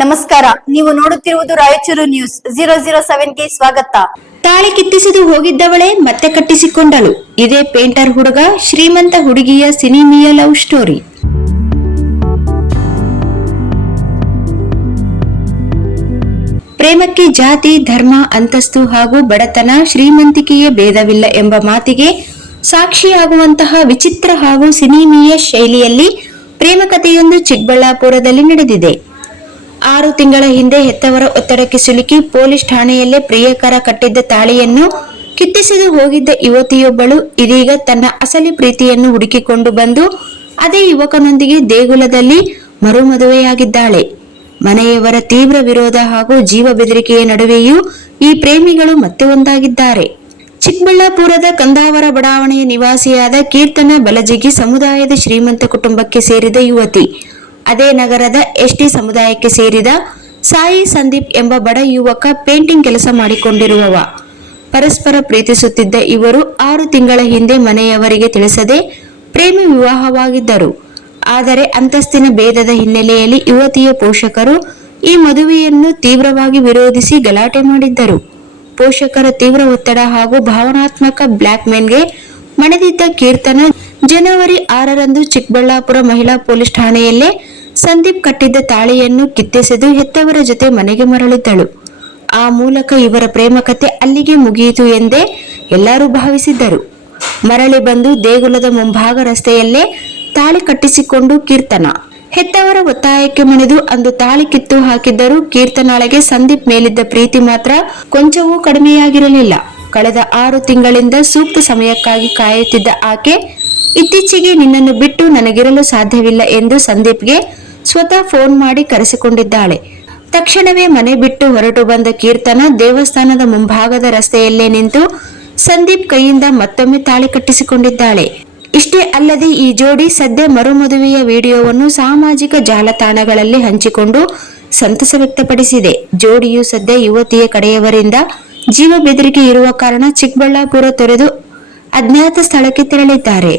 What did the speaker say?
ನಮಸ್ಕಾರ, ನೀವು ನೋಡುತ್ತಿರುವುದು ರಾಯಚೂರು ನ್ಯೂಸ್ 007ಗೆ ಸ್ವಾಗತ. ತಾಳಿ ಕಿತ್ತಿಸಿದು ಹೋಗಿದ್ದವಳೆ ಮತ್ತೆ ಕಟ್ಟಿಸಿಕೊಂಡಳು. ಇದೇ ಪೇಂಟರ್ ಹುಡುಗ ಶ್ರೀಮಂತ ಹುಡುಗಿಯ ಸಿನಿಮೀಯ ಲವ್ ಸ್ಟೋರಿ. ಪ್ರೇಮಕ್ಕೆ ಜಾತಿ, ಧರ್ಮ, ಅಂತಸ್ತು ಹಾಗೂ ಬಡತನ, ಶ್ರೀಮಂತಿಕೆಯ ಭೇದವಿಲ್ಲ ಎಂಬ ಮಾತಿಗೆ ಸಾಕ್ಷಿಯಾಗುವಂತಹ ವಿಚಿತ್ರ ಹಾಗೂ ಸಿನಿಮೀಯ ಶೈಲಿಯಲ್ಲಿ ಪ್ರೇಮ ಕಥೆಯೊಂದು ಚಿಕ್ಕಬಳ್ಳಾಪುರದಲ್ಲಿ ನಡೆದಿದೆ. 6 ತಿಂಗಳ ಹಿಂದೆ ಹೆತ್ತವರ ಒತ್ತಡಕ್ಕೆ ಸಿಲುಕಿ ಪೊಲೀಸ್ ಠಾಣೆಯಲ್ಲೇ ಪ್ರಿಯಕರ ಕಟ್ಟಿದ್ದ ತಾಳಿಯನ್ನು ಕಿತ್ತಿಸಿದು ಹೋಗಿದ್ದ ಯುವತಿಯೊಬ್ಬಳು ಇದೀಗ ತನ್ನ ಅಸಲಿ ಪ್ರೀತಿಯನ್ನು ಹುಡುಕಿಕೊಂಡು ಬಂದು ಅದೇ ಯುವಕನೊಂದಿಗೆ ದೇಗುಲದಲ್ಲಿ ಮರುಮದುವೆಯಾಗಿದ್ದಾಳೆ. ಮನೆಯವರ ತೀವ್ರ ವಿರೋಧ ಹಾಗೂ ಜೀವ ಬೆದರಿಕೆಯ ನಡುವೆಯೂ ಈ ಪ್ರೇಮಿಗಳು ಮತ್ತೆ ಒಂದಾಗಿದ್ದಾರೆ. ಚಿಕ್ಕಬಳ್ಳಾಪುರದ ಕಂದಾವರ ಬಡಾವಣೆಯ ನಿವಾಸಿಯಾದ ಕೀರ್ತನ ಬಲಜಿಗಿ ಸಮುದಾಯದ ಶ್ರೀಮಂತ ಕುಟುಂಬಕ್ಕೆ ಸೇರಿದ ಯುವತಿ. ಅದೇ ನಗರದ ಎಸ್ಟಿ ಸಮುದಾಯಕ್ಕೆ ಸೇರಿದ ಸಾಯಿ ಸಂದೀಪ್ ಎಂಬ ಬಡ ಯುವಕ ಪೇಂಟಿಂಗ್ ಕೆಲಸ ಮಾಡಿಕೊಂಡಿರುವವ. ಪರಸ್ಪರ ಪ್ರೀತಿಸುತ್ತಿದ್ದ ಇವರು 6 ತಿಂಗಳ ಹಿಂದೆ ಮನೆಯವರಿಗೆ ತಿಳಿಸದೆ ಪ್ರೇಮ ವಿವಾಹವಾಗಿದ್ದರು. ಆದರೆ ಅಂತಸ್ತಿನ ಭೇದದ ಹಿನ್ನೆಲೆಯಲ್ಲಿ ಯುವತಿಯ ಪೋಷಕರು ಈ ಮದುವೆಯನ್ನು ತೀವ್ರವಾಗಿ ವಿರೋಧಿಸಿ ಗಲಾಟೆ ಮಾಡಿದ್ದರು. ಪೋಷಕರ ತೀವ್ರ ಒತ್ತಡ ಹಾಗೂ ಭಾವನಾತ್ಮಕ ಬ್ಲ್ಯಾಕ್ಮೇಲ್ಗೆ ಮಣಿದಿದ್ದ ಕೀರ್ತನ ಜನವರಿ 6ರಂದು ಚಿಕ್ಕಬಳ್ಳಾಪುರ ಮಹಿಳಾ ಪೊಲೀಸ್ ಠಾಣೆಯಲ್ಲೇ ಸಂದೀಪ್ ಕಟ್ಟಿದ್ದ ತಾಳಿಯನ್ನು ಕಿತ್ತೆಸೆದು ಹೆತ್ತವರ ಜೊತೆ ಮನೆಗೆ ಮರಳಿದ್ದಳು. ಆ ಮೂಲಕ ಇವರ ಪ್ರೇಮ ಕಥೆ ಅಲ್ಲಿಗೆ ಮುಗಿಯಿತು ಎಂದೇ ಎಲ್ಲರೂ ಭಾವಿಸಿದ್ದರು. ಮರಳಿ ಬಂದು ದೇಗುಲದ ಮುಂಭಾಗ ರಸ್ತೆಯಲ್ಲೇ ತಾಳಿ ಕಟ್ಟಿಸಿಕೊಂಡು ಕೀರ್ತನ ಹೆತ್ತವರ ಒತ್ತಾಯಕ್ಕೆ ಮಣಿದು ಅಂದು ತಾಳಿ ಕಿತ್ತು ಹಾಕಿದ್ದರೂ ಕೀರ್ತನಾಳೆಗೆ ಸಂದೀಪ್ ಮೇಲಿದ್ದ ಪ್ರೀತಿ ಮಾತ್ರ ಕೊಂಚವೂ ಕಡಿಮೆಯಾಗಿರಲಿಲ್ಲ. ಕಳೆದ 6 ತಿಂಗಳಿಂದ ಸೂಕ್ತ ಸಮಯಕ್ಕಾಗಿ ಕಾಯುತ್ತಿದ್ದ ಆಕೆ ಇತ್ತೀಚೆಗೆ ನಿನ್ನನ್ನು ಬಿಟ್ಟು ನನಗಿರಲು ಸಾಧ್ಯವಿಲ್ಲ ಎಂದು ಸಂದೀಪ್ಗೆ ಸ್ವತಃ ಫೋನ್ ಮಾಡಿ ಕರೆಸಿಕೊಂಡಿದ್ದಾಳೆ. ತಕ್ಷಣವೇ ಮನೆ ಬಿಟ್ಟು ಹೊರಟು ಬಂದ ಕೀರ್ತನ ದೇವಸ್ಥಾನದ ಮುಂಭಾಗದ ರಸ್ತೆಯಲ್ಲೇ ನಿಂತು ಸಂದೀಪ್ ಕೈಯಿಂದ ಮತ್ತೊಮ್ಮೆ ತಾಳಿ ಕಟ್ಟಿಸಿಕೊಂಡಿದ್ದಾಳೆ. ಇಷ್ಟೇ ಅಲ್ಲದೆ ಈ ಜೋಡಿ ಸದ್ಯ ಮರುಮದುವೆಯ ವಿಡಿಯೋವನ್ನು ಸಾಮಾಜಿಕ ಜಾಲತಾಣಗಳಲ್ಲಿ ಹಂಚಿಕೊಂಡು ಸಂತಸ ವ್ಯಕ್ತಪಡಿಸಿದೆ. ಜೋಡಿಯು ಸದ್ಯ ಯುವತಿಯ ಕಡೆಯವರಿಂದ ಜೀವ ಬೆದರಿಕೆ ಇರುವ ಕಾರಣ ಚಿಕ್ಕಬಳ್ಳಾಪುರ ತೊರೆದು ಅಜ್ಞಾತ ಸ್ಥಳಕ್ಕೆ ತೆರಳಿದ್ದಾರೆ.